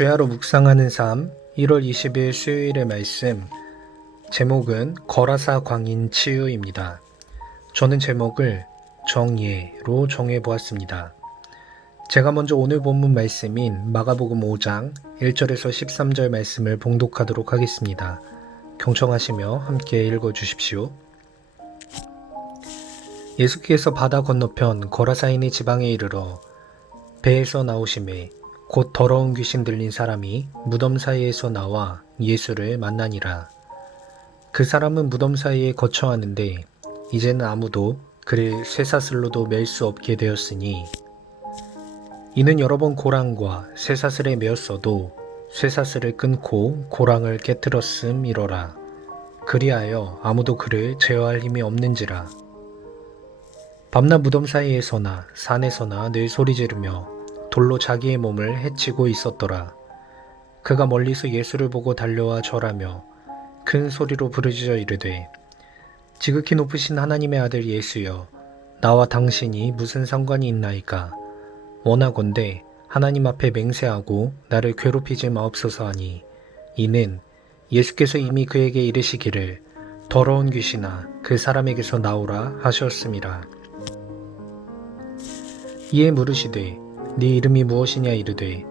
주야로 묵상하는 삶 1월 20일 수요일의 말씀 제목은 거라사 광인 치유입니다. 저는 제목을 정예로 정해보았습니다. 제가 먼저 오늘 본문 말씀인 마가복음 5장 1절에서 13절 말씀을 봉독하도록 하겠습니다. 경청하시며 함께 읽어주십시오. 예수께서 바다 건너편 거라사인의 지방에 이르러 배에서 나오심에 곧 더러운 귀신 들린 사람이 무덤 사이에서 나와 예수를 만나니라. 그 사람은 무덤 사이에 거처하는데 이제는 아무도 그를 쇠사슬로도 맬 수 없게 되었으니 이는 여러 번 고랑과 쇠사슬에 매었어도 쇠사슬을 끊고 고랑을 깨뜨렸음이로라. 그리하여 아무도 그를 제어할 힘이 없는지라. 밤낮 무덤 사이에서나 산에서나 늘 소리 지르며 돌로 자기의 몸을 해치고 있었더라. 그가 멀리서 예수를 보고 달려와 절하며 큰 소리로 부르짖어 이르되 지극히 높으신 하나님의 아들 예수여, 나와 당신이 무슨 상관이 있나이까? 원하건대 하나님 앞에 맹세하고 나를 괴롭히지 마옵소서 하니 이는 예수께서 이미 그에게 이르시기를 더러운 귀신아 그 사람에게서 나오라 하셨음이라. 이에 물으시되 네 이름이 무엇이냐 이르되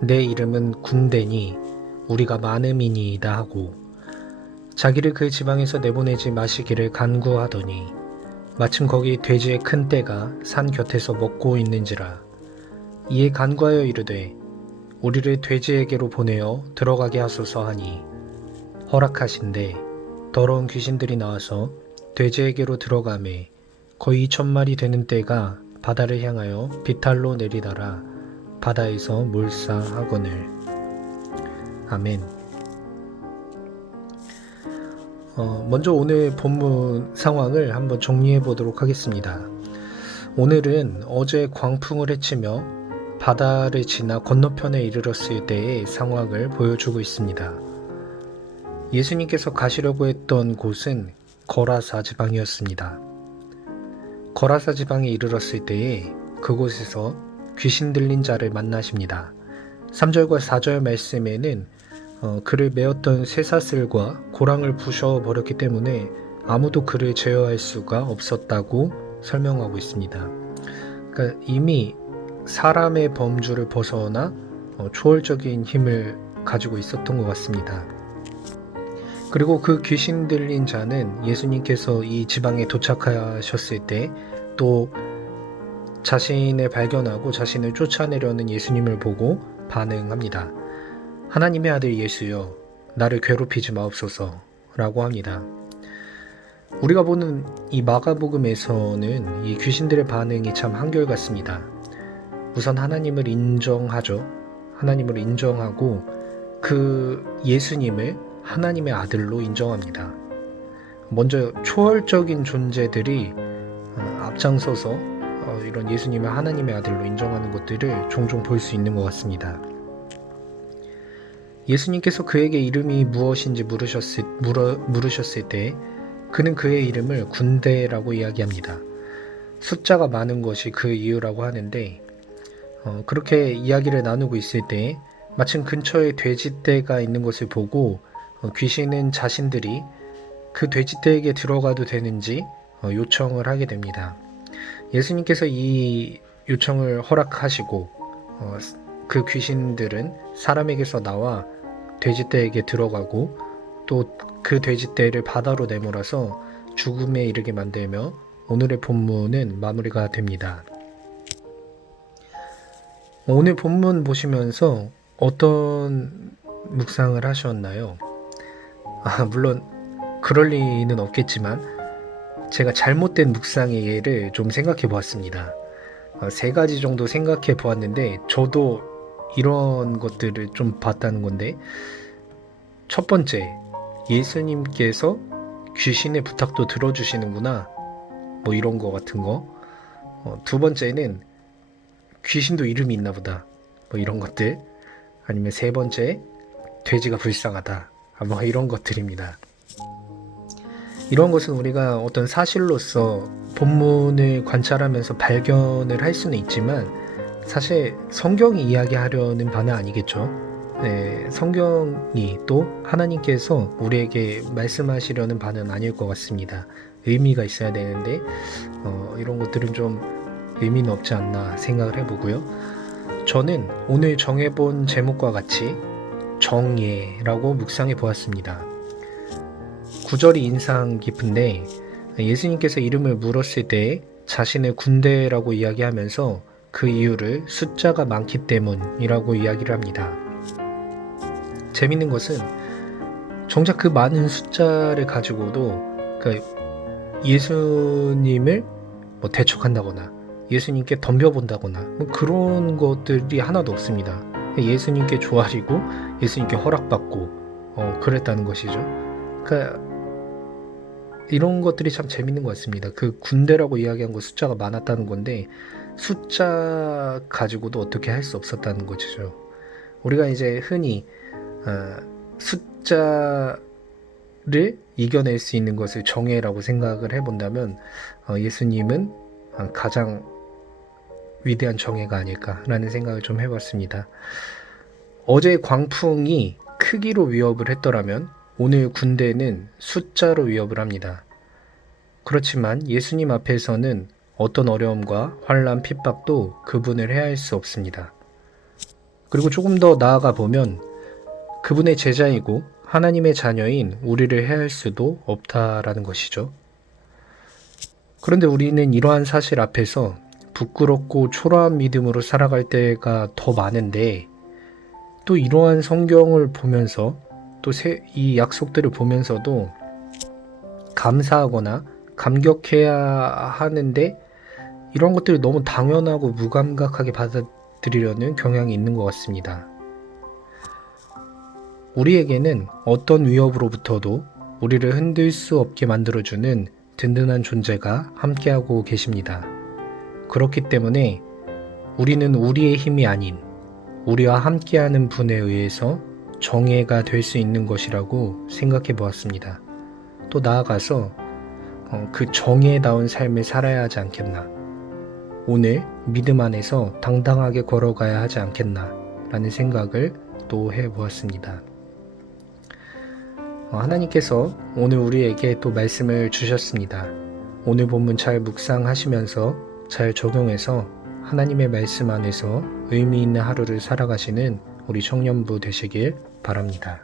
내 이름은 군대니 우리가 많음이니이다 하고 자기를 그 지방에서 내보내지 마시기를 간구하더니 마침 거기 돼지의 큰 떼가 산 곁에서 먹고 있는지라. 이에 간구하여 이르되 우리를 돼지에게로 보내어 들어가게 하소서 하니 허락하신대 더러운 귀신들이 나와서 돼지에게로 들어가매 거의 2,000마리 되는 떼가 바다를 향하여 비탈로 내리다라 바다에서 몰사하거늘. 아멘. 먼저 오늘 본문 상황을 한번 정리해 보도록 하겠습니다. 오늘은 어제 광풍을 헤치며 바다를 지나 건너편에 이르렀을 때의 상황을 보여주고 있습니다. 예수님께서 가시려고 했던 곳은 거라사 지방이었습니다. 거라사 지방에 이르렀을 때에 그곳에서 귀신 들린 자를 만나십니다. 3절과 4절 말씀에는 그를 메었던 쇠사슬과 고랑을 부셔버렸기 때문에 아무도 그를 제어할 수가 없었다고 설명하고 있습니다. 그러니까 이미 사람의 범주를 벗어나 초월적인 힘을 가지고 있었던 것 같습니다. 그리고 그 귀신 들린 자는 예수님께서 이 지방에 도착하셨을 때 또 자신을 발견하고 자신을 쫓아내려는 예수님을 보고 반응합니다. 하나님의 아들 예수여, 나를 괴롭히지 마옵소서 라고 합니다. 우리가 보는 이 마가복음에서는 이 귀신들의 반응이 참 한결같습니다. 우선 하나님을 인정하죠. 하나님을 인정하고 그 예수님을 하나님의 아들로 인정합니다. 먼저 초월적인 존재들이 앞장서서 이런 예수님을 하나님의 아들로 인정하는 것들을 종종 볼 수 있는 것 같습니다. 예수님께서 그에게 이름이 무엇인지 물으셨을 때 그는 그의 이름을 군대라고 이야기합니다. 숫자가 많은 것이 그 이유라고 하는데 그렇게 이야기를 나누고 있을 때 마침 근처에 돼지떼가 있는 것을 보고 귀신은 자신들이 그 돼지떼에게 들어가도 되는지 요청을 하게 됩니다. 예수님께서 이 요청을 허락하시고 그 귀신들은 사람에게서 나와 돼지떼에게 들어가고 또 그 돼지떼를 바다로 내몰아서 죽음에 이르게 만들며 오늘의 본문은 마무리가 됩니다. 오늘 본문 보시면서 어떤 묵상을 하셨나요? 물론 그럴 리는 없겠지만 제가 잘못된 묵상의 예를 좀 생각해 보았습니다. 3가지 정도 생각해 보았는데 저도 이런 것들을 좀 봤다는 건데, 첫 번째, 예수님께서 귀신의 부탁도 들어주시는구나 뭐 이런 거 같은 거. 두 번째는 귀신도 이름이 있나 보다 뭐 이런 것들. 아니면 세 번째, 돼지가 불쌍하다 뭐 이런 것들입니다. 이런 것은 우리가 어떤 사실로서 본문을 관찰하면서 발견을 할 수는 있지만 사실 성경이 이야기하려는 바는 아니겠죠. 성경이 또 하나님께서 우리에게 말씀하시려는 바는 아닐 것 같습니다. 의미가 있어야 되는데 이런 것들은 좀 의미는 없지 않나 생각을 해보고요. 저는 오늘 정해본 제목과 같이 정예라고 묵상해 보았습니다. 구절이 인상 깊은데 예수님께서 이름을 물었을 때 자신을 군대라고 이야기하면서 그 이유를 숫자가 많기 때문이라고 이야기를 합니다. 재밌는 것은 정작 그 많은 숫자를 가지고도 예수님을 대척한다거나 예수님께 덤벼본다거나 그런 것들이 하나도 없습니다. 예수님께 조아리고 예수님께 허락받고 그랬다는 것이죠. 이런 것들이 참 재밌는 것 같습니다. 그 군대라고 이야기한 거 숫자가 많았다는 건데 숫자 가지고도 어떻게 할 수 없었다는 것이죠. 우리가 이제 흔히 숫자를 이겨낼 수 있는 것을 정예라고 생각을 해본다면 예수님은 가장 위대한 정예가 아닐까라는 생각을 좀 해봤습니다. 어제 광풍이 크기로 위협을 했더라면 오늘 군대는 숫자로 위협을 합니다. 그렇지만 예수님 앞에서는 어떤 어려움과 환난, 핍박도 그분을 해할 수 없습니다. 그리고 조금 더 나아가 보면 그분의 제자이고 하나님의 자녀인 우리를 해할 수도 없다라는 것이죠. 그런데 우리는 이러한 사실 앞에서 부끄럽고 초라한 믿음으로 살아갈 때가 더 많은데 또 이러한 성경을 보면서 또 이 약속들을 보면서도 감사하거나 감격해야 하는데 이런 것들을 너무 당연하고 무감각하게 받아들이려는 경향이 있는 것 같습니다. 우리에게는 어떤 위협으로부터도 우리를 흔들 수 없게 만들어주는 든든한 존재가 함께하고 계십니다. 그렇기 때문에 우리는 우리의 힘이 아닌 우리와 함께하는 분에 의해서 정예가 될 수 있는 것이라고 생각해 보았습니다. 또 나아가서 그 정예다운 삶을 살아야 하지 않겠나. 오늘 믿음 안에서 당당하게 걸어가야 하지 않겠나 라는 생각을 또 해보았습니다. 하나님께서 오늘 우리에게 또 말씀을 주셨습니다. 오늘 본문 잘 묵상하시면서 잘 적용해서 하나님의 말씀 안에서 의미 있는 하루를 살아가시는 우리 청년부 되시길 바랍니다.